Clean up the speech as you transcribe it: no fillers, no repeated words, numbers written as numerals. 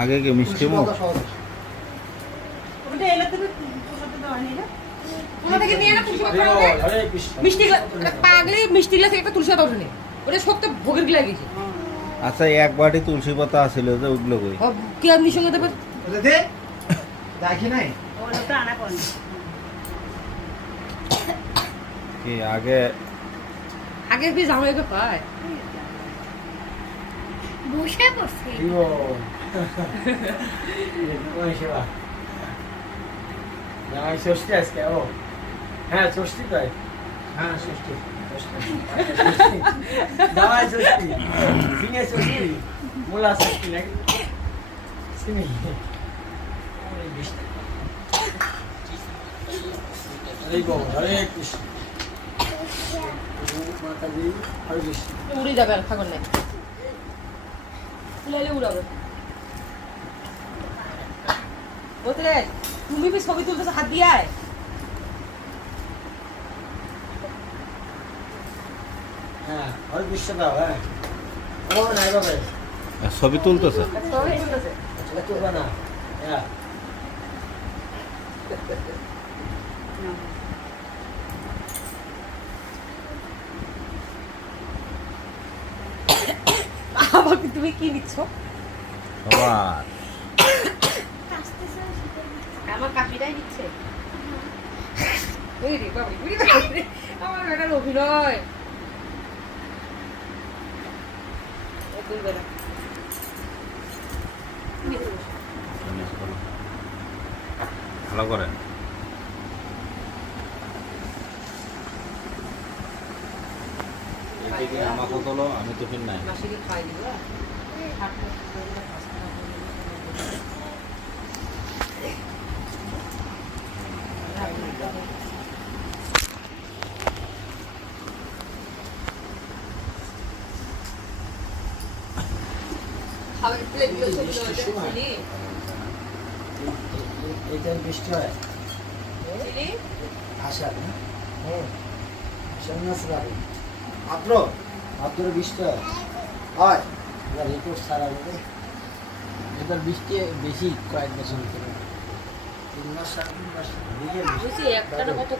আগে কি মিষ্টি মুখ আচ্ছা এক বাটি তুলসী পাতা আছিল যে ওগুলো কই কি আপনি সঙ্গে দেবে কি আগে আগে কি জামাইকে পায় বসে পড়ছে জামাই ষষ্ঠী আজকে ও হ্যাঁ ষষ্ঠী তাই হ্যাঁ ষষ্ঠী জামাই ষষ্ঠী সিংহে ষষ্ঠী মোলা ষষ্ঠী নাকি সিমি এই গো হরে কৃষ্ণ মাতাজি হরে কৃষ্ণ উড়ে যাবে আর থাকুন না ফুলাইলে উড়াবে বলতে তুমি কি ছবি তুলতেছো হাত দিয়ে হ্যাঁ হরে কৃষ্ণ দাও হ্যাঁ ও নাই বাবা ছবি তুলতেছে ছবি তুলতেছে এটা তুলবা না হ্যাঁ আবার তুমি কি নিচ্ছ আবার আমার কাপিটাই নিচ্ছে এই রে বাবা বুড়ি বাবা আমার বেটার অভিনয় ভালো করে এইদিকে আমাকে তোলো আমি তো ফির নাই মাসিকে খাই দিব এইটা বৃষ্টি হয় আষাঢ় না সন্ন্যাস বাড়ি ভাদ্র বৃষ্টি হয় এবার রিপোর্ট ছাড়া হবে এবার বৃষ্টি বেশি কয়েক বছর করে 3 মাস 4 মাস একটা কত